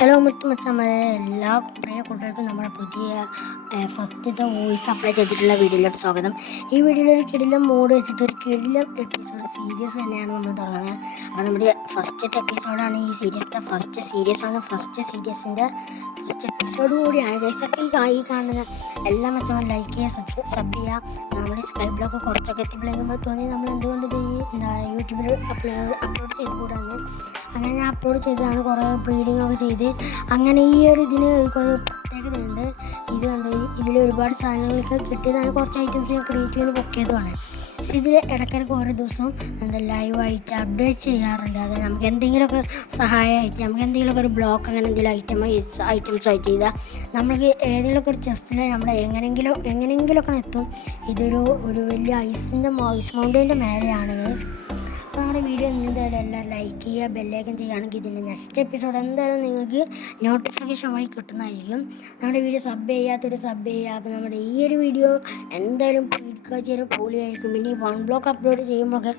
Hello മുത്തുമച്ചാമാരെ, എല്ലാ പ്രിയ കൂട്ടുകാർക്കും നമ്മുടെ പുതിയ ഫസ്റ്റത്തെ വോയിസ് അപ്ലൈ ചെയ്തിട്ടുള്ള വീഡിയോയിലോട്ട് സ്വാഗതം. ഈ വീഡിയോയിൽ ഒരു കിടിലം മോഡ് വെച്ചിട്ട് ഒരു കിടിലം എപ്പിസോഡ് സീരീസ് തന്നെയാണ് നമ്മൾ തുടങ്ങുന്നത്. അപ്പോൾ നമ്മുടെ ഫസ്റ്റത്തെ എപ്പിസോഡാണ് ഈ സീരീസിൻ്റെ ഫസ്റ്റ് സീരീസിൻ്റെ ഫസ്റ്റ് എപ്പിസോഡ് കൂടിയാണ് ഗൈസ്. അപ്പോൾ ഈ കാണുന്ന എല്ലാ മച്ചമാരും ലൈക്ക് ചെയ്യുക, സബ് ചെയ്യുക. നമ്മൾ സ്കൈ ബ്ലോക്ക് കുറച്ചൊക്കെ എത്തിപ്പിടിക്കുമ്പോൾ തോന്നി നമ്മൾ എന്തുകൊണ്ട് യൂട്യൂബിൽ അപ്ലോഡ് ചെയ്ത് കൂടാന്ന്. അങ്ങനെ ഞാൻ അപ്ലോഡ് ചെയ്തതാണ്, കുറേ ബ്രീഡിങ് ഒക്കെ ചെയ്ത്. അങ്ങനെ ഈ ഒരു ഇതിന് ഒരു പ്രത്യേകതയുണ്ട്. ഇത് കണ്ട് ഇതിൽ ഒരുപാട് സാധനങ്ങളൊക്കെ കിട്ടിയതാണ്. കുറച്ച് ഐറ്റംസ് ഞാൻ ക്രിയേറ്റ് ചെയ്ത് പൊക്കിയതുമാണ്. പക്ഷേ ഇതിൽ ഇടയ്ക്കിടയ്ക്ക് ഓരോ ദിവസവും ലൈവായിട്ട് അപ്ഡേറ്റ് ചെയ്യാറുണ്ട്. അത് നമുക്ക് എന്തെങ്കിലുമൊക്കെ സഹായമായിട്ട് നമുക്ക് എന്തെങ്കിലുമൊക്കെ ഒരു ബ്ലോക്ക് അങ്ങനെ എന്തെങ്കിലും ഐറ്റംസ് ആയിട്ട് ചെയ്താൽ നമ്മൾക്ക് ഏതെങ്കിലുമൊക്കെ ഒരു ചെസ്റ്റിൽ നമ്മുടെ എങ്ങനെയെങ്കിലുമൊക്കെ എത്തും. ഇതൊരു വലിയ ഐസ് മൗണ്ടൈൻ്റെ മേലെയാണ്. നമ്മുടെ വീഡിയോ എന്തായാലും എല്ലാവരും ലൈക്ക് ചെയ്യുക, ബെല്ലൈക്കൻ ചെയ്യുകയാണെങ്കിൽ ഇതിൻ്റെ നെക്സ്റ്റ് എപ്പിസോഡ് എന്തായാലും നിങ്ങൾക്ക് നോട്ടിഫിക്കേഷൻ വഴി കിട്ടുന്നതായിരിക്കും. നമ്മുടെ വീഡിയോ സബ് ചെയ്യുക. അപ്പോൾ നമ്മുടെ ഈ ഒരു വീഡിയോ എന്തായാലും പീഡിക്കാച്ചിയൊരു പൊളിയായിരിക്കും. പിന്നെ ഈ 1 ബ്ലോക്ക് അപ്ലോഡ് ചെയ്യുമ്പോഴൊക്കെ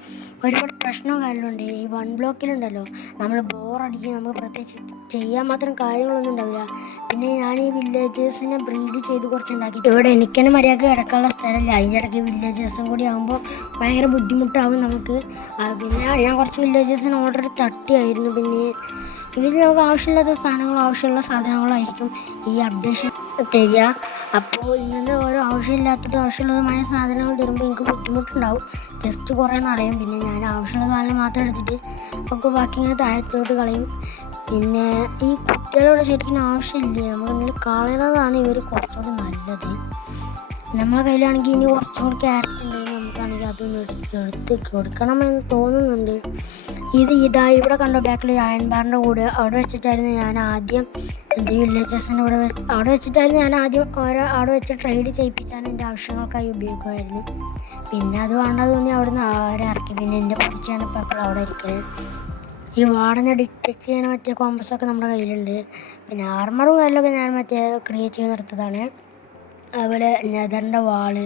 ഒരുപാട് പ്രശ്നവും കാര്യങ്ങളുണ്ട്. ഈ 1 ബ്ലോക്കിലുണ്ടല്ലോ നമ്മൾ ബോറടിക്കും, നമുക്ക് പ്രത്യേകിച്ച് ചെയ്യാൻ മാത്രം കാര്യങ്ങളൊന്നും ഉണ്ടാവില്ല. പിന്നെ ഞാൻ ഈ വില്ലേജേഴ്സിനെ ബ്രീഡ് ചെയ്ത് കുറച്ചുണ്ടാക്കി. ഇവിടെ എനിക്കെന്നെ മര്യാദക്ക് കിടക്കാനുള്ള സ്ഥലമില്ല. അതിൻ്റെ ഇടയ്ക്ക് വില്ലേജേഴ്സും കൂടി ആകുമ്പോൾ ഭയങ്കര ബുദ്ധിമുട്ടാവും നമുക്ക്. പിന്നെ ഞാൻ കുറച്ച് വില്ലേജേഴ്സിന് ഓൾറെഡി തട്ടിയായിരുന്നു. പിന്നെ ഇതിൽ നമുക്ക് ആവശ്യമുള്ള സാധനങ്ങളായിരിക്കും ഈ അപ്ഡേഷൻ തരിക. അപ്പോൾ ഇങ്ങനത്തെ ഓരോ ആവശ്യമുള്ളതുമായ സാധനങ്ങൾ തരുമ്പോൾ എനിക്ക് ബുദ്ധിമുട്ടുണ്ടാവും. ജസ്റ്റ് കുറേ നടയും. പിന്നെ ഞാൻ ആവശ്യമുള്ള സാധനം മാത്രം എടുത്തിട്ട് ഒക്കെ ബാക്കി ഇങ്ങനെ താഴത്തോട്ട് കളയും. പിന്നെ ഈ കുട്ടികളോട് ശരിക്കും ആവശ്യമില്ല, നമ്മൾ കളയണതാണ് ഇവർ കുറച്ചുകൂടി നല്ലത്. നമ്മളെ കയ്യിലാണെങ്കിൽ ഇനി കുറച്ചും കൂടി ക്യാരറ്റ് ഉണ്ടെങ്കിൽ നമുക്കാണെങ്കിൽ അതൊന്ന് എടുത്ത് കൊടുക്കണമെന്ന് തോന്നുന്നുണ്ട്. ഇവിടെ കണ്ടോ ബാക്കിൽ അയൺ ബാറിൻ്റെ കൂടെ അവിടെ വെച്ചിട്ടായിരുന്നു ഞാൻ ആദ്യം വില്ലേജേഴ്സിൻ്റെ കൂടെ അവിടെ വെച്ച് ട്രേഡ് ചെയ്യിപ്പിച്ചാണ് എൻ്റെ ആവശ്യങ്ങൾക്കായി ഉപയോഗിക്കുമായിരുന്നു. പിന്നെ അത് വേണ്ടത് തോന്നി അവിടെ നിന്ന് അവരെ ഇറക്കി. പിന്നെ എൻ്റെ പൂച്ചയാണ് ഇപ്പോൾ എപ്പോഴും അവിടെ ഇരിക്കുന്നത്. ഈ വാർഡിനെ ഡിറ്റക്ട് ചെയ്യണ മറ്റേ കോമ്പസൊക്കെ നമ്മുടെ കയ്യിലുണ്ട്. പിന്നെ ആർമറും കാര്യമൊക്കെ ഞാൻ ക്രിയേറ്റ് ചെയ്ത് നിർത്തതാണ്. അതുപോലെ നെതറിൻ്റെ വാള്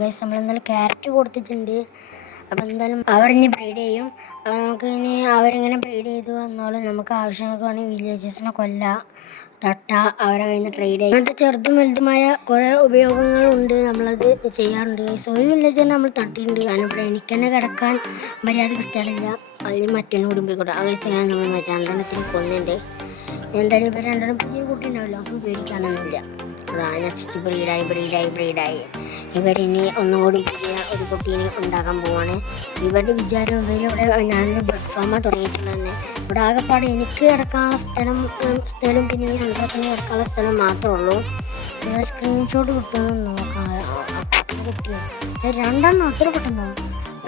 ഗൈസ് നമ്മളെന്തായാലും ക്യാരറ്റ് കൊടുത്തിട്ടുണ്ട്. അപ്പോൾ എന്തായാലും അവരിനി ബ്രീഡ് ചെയ്യും. അപ്പോൾ നമുക്ക് ഇനി അവരിങ്ങനെ ബ്രീഡ് ചെയ്ത് വന്നാലും നമുക്ക് ആവശ്യങ്ങൾക്ക് വേണമെങ്കിൽ വില്ലേജസിനെ കൊല്ലാം, അവരെ കയ്യിൽ നിന്ന് ട്രേഡ് ചെയ്യും. അങ്ങനത്തെ ചെറുതും വലുതുമായ കുറേ ഉപയോഗങ്ങളുണ്ട്, നമ്മളത് ചെയ്യാറുണ്ട്. ഒരു വില്ലേജ് നമ്മൾ തട്ടിയിട്ടുണ്ട്. കാരണം ഇവിടെ എനിക്ക് തന്നെ കിടക്കാൻ മര്യാദക്ക് സ്ഥലമില്ല. അല്ലെങ്കിൽ മറ്റൊന്നും കൂടി പോയിക്കോട്ടെ. ആ കഴിച്ച് ഞാൻ നമ്മൾ രണ്ടെണ്ണത്തിന് കൊന്നുണ്ട്. എന്തായാലും ഇവർ രണ്ടെണ്ണം പുതിയ കുട്ടിയുണ്ടാവില്ല, ഒന്നും പേടിക്കാനൊന്നുമില്ല. അതാണ് നെക്സ്റ്റ് ബ്രീഡായി ഇവരിനി ഒന്നും കൂടി പുതിയ ഒരു കുട്ടീനെ ഉണ്ടാക്കാൻ പോവാണ്. ഇവരുടെ വിചാരം ഇവരിവിടെ ഞാനൊരു ബെഡ് ഫാമാണ് തുടങ്ങിയിട്ടുള്ളത്. ഇവിടെ ആകെപ്പാടെ എനിക്ക് കിടക്കാനുള്ള സ്ഥലം പിന്നെ ഈ രണ്ടെണ്ണത്തിന് കിടക്കാനുള്ള സ്ഥലം മാത്രമേ ഉള്ളൂ. സ്ക്രീൻഷോട്ട് കിട്ടുമെന്ന് നോക്കാം. കിട്ടിയോ രണ്ടെണ്ണം അത്ര പെട്ടെന്നോ?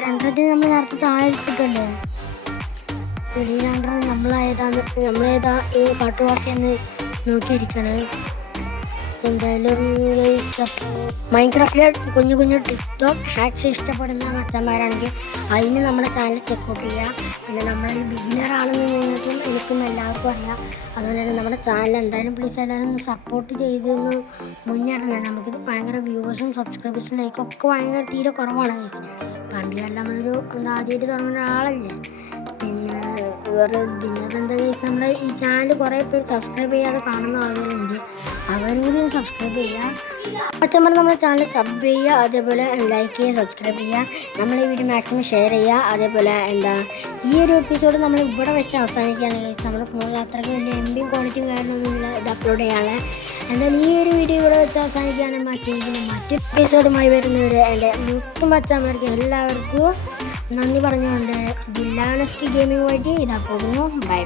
രണ്ടെണ്ണത്തിന് നമ്മൾ നേരത്തെ താഴെ കിട്ടണ്ടേ? ഈ രണ്ടെണ്ണം നമ്മളേതാ ഈ കാട്ടുവാസിയെന്ന് നോക്കിയിരിക്കണേ. എന്തായാലും മൈൻക്രാഫ്റ്റിലെ കുഞ്ഞു ടിക്ടോക്ക് ഹാക്സ് ഇഷ്ടപ്പെടുന്ന മച്ചന്മാരാണെങ്കിൽ അതിന് നമ്മുടെ ചാനൽ ചെക്കൗട്ട് ചെയ്യുക. പിന്നെ നമ്മളൊരു ബിഗിനറാണെന്ന് എനിക്കും എല്ലാവർക്കും അറിയാം. അതുകൊണ്ട് തന്നെ നമ്മുടെ ചാനൽ എന്തായാലും പ്ലീസ് എല്ലാവരും സപ്പോർട്ട് ചെയ്തൊന്ന് മുന്നേറണം. നമുക്കിത് ഭയങ്കര വ്യൂവേഴ്സും സബ്സ്ക്രൈബേഴ്സും ലൈക്കും ഒക്കെ ഭയങ്കര തീരെ കുറവാണ് ഗൈസ്. പണ്ടിയല്ല നമ്മളൊരു ആദ്യമായിട്ട് തുടങ്ങുന്ന ആളല്ലേ. പിന്നെ എന്താ ഗൈസ്, നമ്മുടെ ഈ ചാനൽ കുറേ പേര് സബ്സ്ക്രൈബ് ചെയ്യാതെ കാണുന്ന ആളുകളുണ്ട്. അവരും കൂടി സബ്സ്ക്രൈബ് ചെയ്യുക. അച്ഛന്മാർ നമ്മുടെ ചാനൽ സബ് ചെയ്യുക, അതേപോലെ ലൈക്ക് ചെയ്യുക, സബ്സ്ക്രൈബ് ചെയ്യുക. നമ്മൾ ഈ വീഡിയോ മാക്സിമം ഷെയർ ചെയ്യുക. അതേപോലെ ഈ ഒരു എപ്പിസോഡ് നമ്മൾ ഇവിടെ വെച്ച് അവസാനിക്കുകയാണ് ഗൈസ്. നമ്മുടെ ഫോണിൽ അത്രയ്ക്ക് വലിയ എംബിയും ക്വാളിറ്റിയും കാര്യങ്ങളൊന്നുമില്ല ഇത് അപ്ലോഡ് ചെയ്യാൻ. എന്തായാലും ഈ ഒരു വീഡിയോ ഇവിടെ വെച്ച് അവസാനിക്കുകയാണ്. മറ്റു എപ്പിസോഡുമായി വരുന്നവരെ എൻ്റെ മുത്തുമച്ചാന്മാർക്ക് എല്ലാവർക്കും നന്ദി പറഞ്ഞുകൊണ്ട് ദില്ലാനസ്റ്റി ഗെയിമിംഗ് വഴി ഇതാ പോകുന്നു. ബൈ.